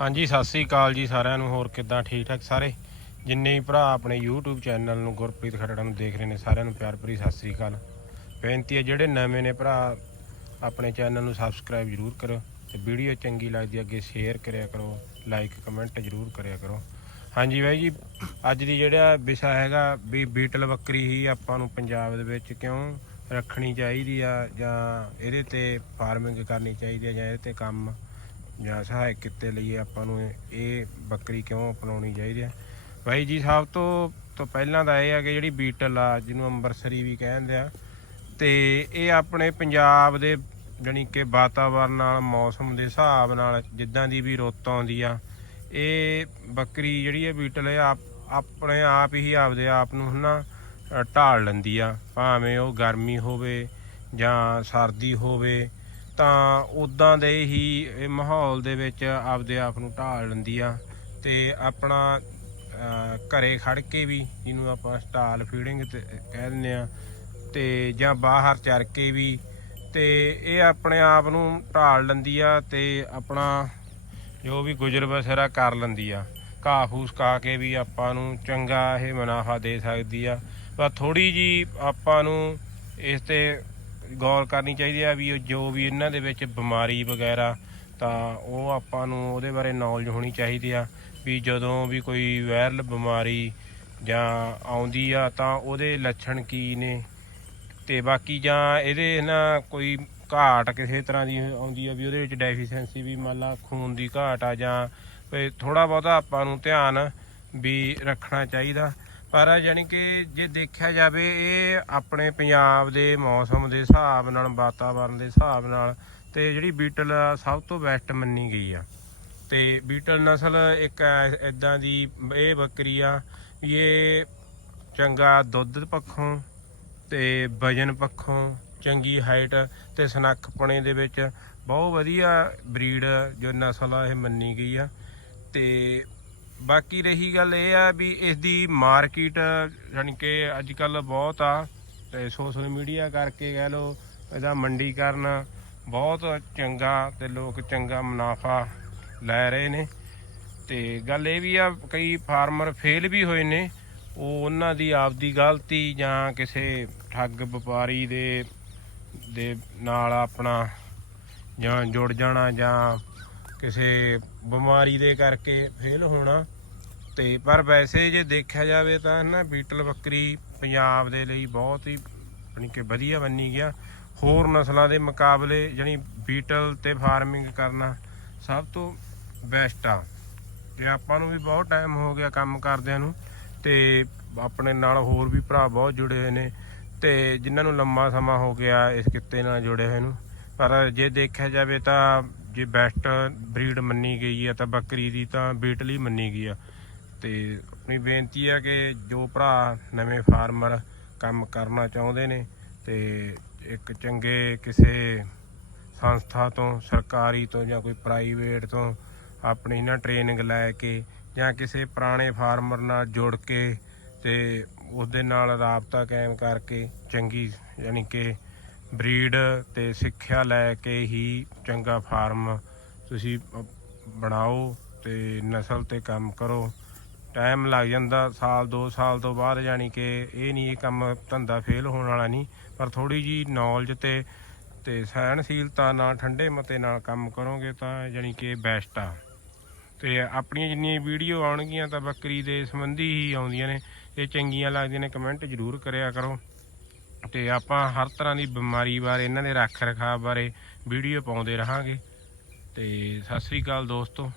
ਹਾਂਜੀ, ਸਤਿ ਸ੍ਰੀ ਅਕਾਲ ਜੀ ਸਾਰਿਆਂ ਨੂੰ, ਹੋਰ ਕਿੱਦਾਂ? ਠੀਕ ਠਾਕ ਸਾਰੇ? ਜਿੰਨੇ ਵੀ ਭਰਾ ਆਪਣੇ YouTube ਚੈਨਲ ਨੂੰ ਗੁਰਪ੍ਰੀਤ ਖਰੜਾ ਨੂੰ ਦੇਖ ਰਹੇ ਨੇ, ਸਾਰਿਆਂ ਨੂੰ ਪਿਆਰ ਭਰੀ ਸਤਿ ਸ੍ਰੀ ਅਕਾਲ। ਬੇਨਤੀ ਹੈ, ਜਿਹੜੇ ਨਵੇਂ ਨੇ ਭਰਾ, ਆਪਣੇ ਚੈਨਲ ਨੂੰ ਸਬਸਕ੍ਰਾਈਬ ਜਰੂਰ ਕਰੋ ਤੇ ਵੀਡੀਓ ਚੰਗੀ ਲੱਗਦੀ ਅੱਗੇ ਸ਼ੇਅਰ ਕਰਿਆ ਕਰੋ ਲਾਈਕ ਕਮੈਂਟ ਜਰੂਰ ਕਰਿਆ ਕਰੋ। ਹਾਂਜੀ ਬਾਈ ਜੀ, ਅੱਜ ਦੀ ਜਿਹੜਾ ਵਿਸ਼ਾ ਹੈਗਾ ਵੀ ਬੀਟਲ ਬੱਕਰੀ ਹੀ ਆਪਾਂ ਨੂੰ ਪੰਜਾਬ ਦੇ ਵਿੱਚ ਕਿਉਂ ਰੱਖਣੀ ਚਾਹੀਦੀ ਆ ਜਾਂ ਇਹਦੇ ਤੇ ਫਾਰਮਿੰਗ ਕਰਨੀ ਚਾਹੀਦੀ ਆ ਜਾਂ ਇਹਦੇ ਤੇ ਕੰਮ ਜਾਂ ਸਹਾਇਕ ਕਿੱਤੇ ਲਈ ਆਪਾਂ ਨੂੰ ਇਹ- ਬੱਕਰੀ ਕਿਉਂ ਅਪਣਾਉਣੀ ਚਾਹੀਦੀ ਹੈ? ਬਾਈ ਜੀ ਸਭ ਤੋਂ ਤੋਂ ਪਹਿਲਾਂ ਤਾਂ ਇਹ ਆ ਕਿ ਜਿਹੜੀ ਬੀਟਲ ਆ ਜਿਹਨੂੰ ਅੰਬਰਸਰੀ ਵੀ ਕਹਿੰਦੇ ਆ ਤੇ ਇਹ ਆਪਣੇ ਪੰਜਾਬ ਦੇ ਜਾਣੀ ਕਿ ਵਾਤਾਵਰਨ ਨਾਲ ਮੌਸਮ ਦੇ ਹਿਸਾਬ ਨਾਲ ਜਿੱਦਾਂ ਦੀ ਵੀ ਰੁੱਤ ਆਉਂਦੀ ਆ ਇਹ ਬੱਕਰੀ ਜਿਹੜੀ ਹੈ ਬੀਟਲ ਇਹ ਆਪਣੇ ਆਪ ਹੀ ਆਪਦੇ ਆਪ ਨੂੰ ਹਨਾ ਅ, ਢਾਲ ਲੈਂਦੀ ਆ। ਭਾਵੇਂ ਉਹ ਗਰਮੀ ਹੋਵੇ ਜਾਂ ਸਰਦੀ ਹੋਵੇ ਤਾਂ ਉਦਾਂ ਦੇ ਹੀ ਇਹ ਮਾਹੌਲ ਦੇ ਵਿੱਚ ਆਪਦੇ ਆਪ ਨੂੰ ਢਾਲ ਲੈਂਦੀ ਆ ਤੇ ਆਪਣਾ ਅਹ, ਘਰੇ ਖੜ ਕੇ ਵੀ ਜਿਹਨੂੰ ਆਪਾਂ ਸਟਾਲ ਫੀਡਿੰਗ ਤੇ ਕਹਿ ਦਿੰਦੇ ਆ ਤੇ ਜਾਂ ਬਾਹਰ ਚਰ ਕੇ ਵੀ ਤੇ ਇਹ ਆਪਣੇ ਆਪ ਨੂੰ ਢਾਲ ਲੈਂਦੀ ਆ ਤੇ ਆਪਣਾ ਜੋ ਵੀ ਗੁਜ਼ਰ ਬਸਰਾ ਕਰ ਲੈਂਦੀ ਆ। ਘਾਹ ਫੂਸ ਕਾ ਕੇ ਵੀ ਆਪਾਂ ਨੂੰ ਚੰਗਾ ਇਹ ਮੁਨਾਫਾ ਦੇ ਸਕਦੀ ਆ। ਪਰ ਥੋੜੀ ਜੀ ਆਪਾਂ ਨੂੰ ਇਸ ਤੇ ਗੌਰ ਕਰਨੀ ਚਾਹੀਦੀ ਆ ਵੀ ਜੋ ਵੀ ਇਹਨਾਂ ਦੇ ਵਿੱਚ ਬਿਮਾਰੀ ਵਗੈਰਾ, ਤਾਂ ਉਹ ਆਪਾਂ ਨੂੰ ਉਹਦੇ ਬਾਰੇ ਨੌਲੇਜ ਹੋਣੀ ਚਾਹੀਦੀ ਆ ਵੀ ਜਦੋਂ ਵੀ ਕੋਈ ਵਾਇਰਲ ਬਿਮਾਰੀ ਜਾਂ ਆਉਂਦੀ ਆ ਤਾਂ ਉਹਦੇ ਲੱਛਣ ਕੀ ਨੇ। ਤੇ ਬਾਕੀ ਜਾਂ ਇਹਦੇ ਨਾ ਕੋਈ ਘਾਟ ਕਿਸੇ ਤਰ੍ਹਾਂ ਦੀ ਆਉਂਦੀ ਆ ਵੀ ਉਹਦੇ ਵਿੱਚ ਡੈਫੀਸ਼ੈਂਸੀ ਵੀ ਮੰਨ ਲਾ ਖੂਨ ਦੀ ਘਾਟ ਆ ਜਾਂ ਕੋਈ ਥੋੜਾ ਬਹੁਤਾ ਆਪਾਂ ਨੂੰ ਧਿਆਨ ਵੀ ਰੱਖਣਾ ਚਾਹੀਦਾ। ਪਰ ਯਾਨੀ ਕਿ ਜੇ ਦੇਖਿਆ ਜਾਵੇ, ਇਹ ਆਪਣੇ ਪੰਜਾਬ ਦੇ ਮੌਸਮ ਦੇ ਹਿਸਾਬ ਨਾਲ ਵਾਤਾਵਰਣ ਦੇ ਹਿਸਾਬ ਨਾਲ ਤੇ ਜਿਹੜੀ ਬੀਟਲ ਸਭ ਤੋਂ ਬੈਸਟ ਮੰਨੀ ਗਈ ਆ। ਤੇ ਬੀਟਲ ਨਸਲ ਇੱਕ ਇਦਾਂ ਦੀ ਇਹ ਬੱਕਰੀ ਆ ਵੀ ਇਹ ਚੰਗਾ ਦੁੱਧ ਪੱਖੋਂ ਤੇ ਵਜਨ ਪੱਖੋਂ ਚੰਗੀ ਹਾਈਟ ਤੇ ਸਨੱਖਪਣੇ ਦੇ ਵਿੱਚ ਬਹੁਤ ਵਧੀਆ ਬਰੀਡ ਜੋ ਨਸਲ ਆ, ਇਹ ਮੰਨੀ ਗਈ ਆ। ਤੇ ਬਾਕੀ ਰਹੀ ਗੱਲ ਇਹ ਆ ਵੀ ਇਸ ਦੀ ਮਾਰਕੀਟ ਯਾਨੀ ਕਿ ਅੱਜ ਕੱਲ ਬਹੁਤ ਆ, ਤੇ ਸੋਸ਼ਲ ਮੀਡੀਆ ਕਰਕੇ ਕਹਿ ਲਓ, ਇਹਦਾ ਮੰਡੀਕਰਨ ਬਹੁਤ ਚੰਗਾ ਤੇ ਲੋਕ ਚੰਗਾ ਮੁਨਾਫਾ ਲੈ ਰਹੇ ਨੇ। ਤੇ ਗੱਲ ਇਹ ਵੀ ਆ, ਕਈ ਫਾਰਮਰ ਫੇਲ ਵੀ ਹੋਏ ਨੇ, ਉਹ ਉਹਨਾਂ ਦੀ ਆਪਦੀ ਗਲਤੀ ਜਾਂ ਕਿਸੇ ਠੱਗ ਵਪਾਰੀ ਦੇ ਦੇ ਨਾਲ ਆਪਣਾ ਜਾਂ ਜੁੜ ਜਾਣਾ ਜਾਂ ਕਿਸੇ ਬਿਮਾਰੀ ਦੇ ਕਰਕੇ ਫੇਲ ਹੋਣਾ। ਤੇ ਪਰ ਵੈਸੇ ਜੇ ਦੇਖਿਆ ਜਾਵੇ ਤਾਂ ਨਾ ਬੀਟਲ ਬੱਕਰੀ ਪੰਜਾਬ ਦੇ ਲਈ ਬਹੁਤ ਹੀ ਯਾਨੀ ਕਿ ਵਧੀਆ ਬੰਨੀ ਗਿਆ। ਹੋਰ ਨਸਲਾਂ ਦੇ ਮੁਕਾਬਲੇ ਜਾਨੀ ਬੀਟਲ ਤੇ ਫਾਰਮਿੰਗ ਕਰਨਾ ਸਭ ਤੋਂ ਬੈਸਟ ਆ। ਤੇ ਆਪਾਂ ਨੂੰ ਵੀ ਬਹੁਤ ਟਾਈਮ ਹੋ ਗਿਆ ਕੰਮ ਕਰਦਿਆਂ ਨੂੰ। ਤੇ ਆਪਣੇ ਨਾਲ ਹੋਰ ਵੀ ਭਰਾ ਬਹੁਤ ਜੁੜੇ ਹੋਏ ਨੇ। ਤੇ ਜਿਨ੍ਹਾਂ ਨੂੰ ਲੰਮਾ ਸਮਾਂ ਹੋ ਗਿਆ ਇਸ ਕਿੱਤੇ ਨਾਲ ਜੁੜੇ ਹੋਏ ਨੂੰ। ਪਰ ਜੇ ਦੇਖਿਆ ਜਾਵੇ ਤਾਂ ਜੇ ਬੈਸਟ ਬਰੀਡ ਮੰਨੀ ਗਈ ਆ ਤਾਂ ਬੱਕਰੀ ਦੀ ਤਾਂ ਬੀਟਲੀ ਮੰਨੀ ਗਈ ਆ। ਤੇ ਆਪਣੀ ਬੇਨਤੀ ਆ ਕਿ ਜੋ ਭਰਾ ਨਵੇਂ ਫਾਰਮਰ ਕੰਮ ਕਰਨਾ ਚਾਹੁੰਦੇ ਨੇ ਤੇ ਇੱਕ ਚੰਗੇ ਕਿਸੇ ਸੰਸਥਾ ਤੋਂ, ਸਰਕਾਰੀ ਤੋਂ ਜਾਂ ਕੋਈ ਪ੍ਰਾਈਵੇਟ ਤੋਂ ਆਪਣੀ ਨਾ ਟ੍ਰੇਨਿੰਗ ਲੈ ਕੇ ਜਾਂ ਕਿਸੇ ਪੁਰਾਣੇ ਫਾਰਮਰ ਨਾਲ ਜੁੜ ਕੇ ਤੇ ਉਸ ਦੇ ਨਾਲ ਰਾਬਤਾ ਕਾਇਮ ਕਰਕੇ ਚੰਗੀ ਯਾਨੀ ਕਿ ਬਰੀਡ ਤੇ ਸਿੱਖਿਆ ਲੈ ਕੇ ਹੀ ਚੰਗਾ ਫਾਰਮ ਤੁਸੀਂ ਬਣਾਓ ਤੇ ਨਸਲ ਤੇ ਕੰਮ ਕਰੋ। ਟਾਈਮ ਲੱਗ ਜਾਂਦਾ ਸਾਲ 2 ਸਾਲ ਤੋਂ ਬਾਅਦ ਯਾਨੀ ਕਿ ਇਹ ਨਹੀਂ ਇਹ ਕੰਮ ਧੰਦਾ ਫੇਲ ਹੋਣ ਵਾਲਾ ਨਹੀਂ, ਪਰ ਥੋੜੀ ਜੀ ਨੌਲੇਜ ਤੇ ਤੇ ਸਹਿਣਸ਼ੀਲਤਾ ਨਾਲ, ਠੰਡੇ ਮਤੇ ਨਾਲ ਕੰਮ ਕਰੋਗੇ ਤਾਂ ਯਾਨੀ ਕਿ ਬੈਸਟ ਆ। ਤੇ ਆਪਣੀਆਂ ਜਿੰਨੀਆਂ ਵੀਡੀਓ ਆਉਣਗੀਆਂ ਤਾਂ ਬੱਕਰੀ ਦੇ ਸੰਬੰਧੀ ਹੀ ਆਉਂਦੀਆਂ ਨੇ। ਇਹ ਚੰਗੀਆਂ ਲੱਗਦੀਆਂ ਨੇ ਕਮੈਂਟ ਜ਼ਰੂਰ ਕਰਿਆ ਕਰੋ। ਤੇ ਆਪਾਂ ਹਰ ਤਰ੍ਹਾਂ ਦੀ ਬਿਮਾਰੀ ਬਾਰੇ, ਇਹਨਾਂ ਦੇ ਰੱਖ ਰਖਾਵ ਬਾਰੇ ਵੀਡੀਓ ਪਾਉਂਦੇ ਰਹਾਂਗੇ। ਤੇ ਸਤਿ ਸ੍ਰੀ ਅਕਾਲ ਦੋਸਤੋ।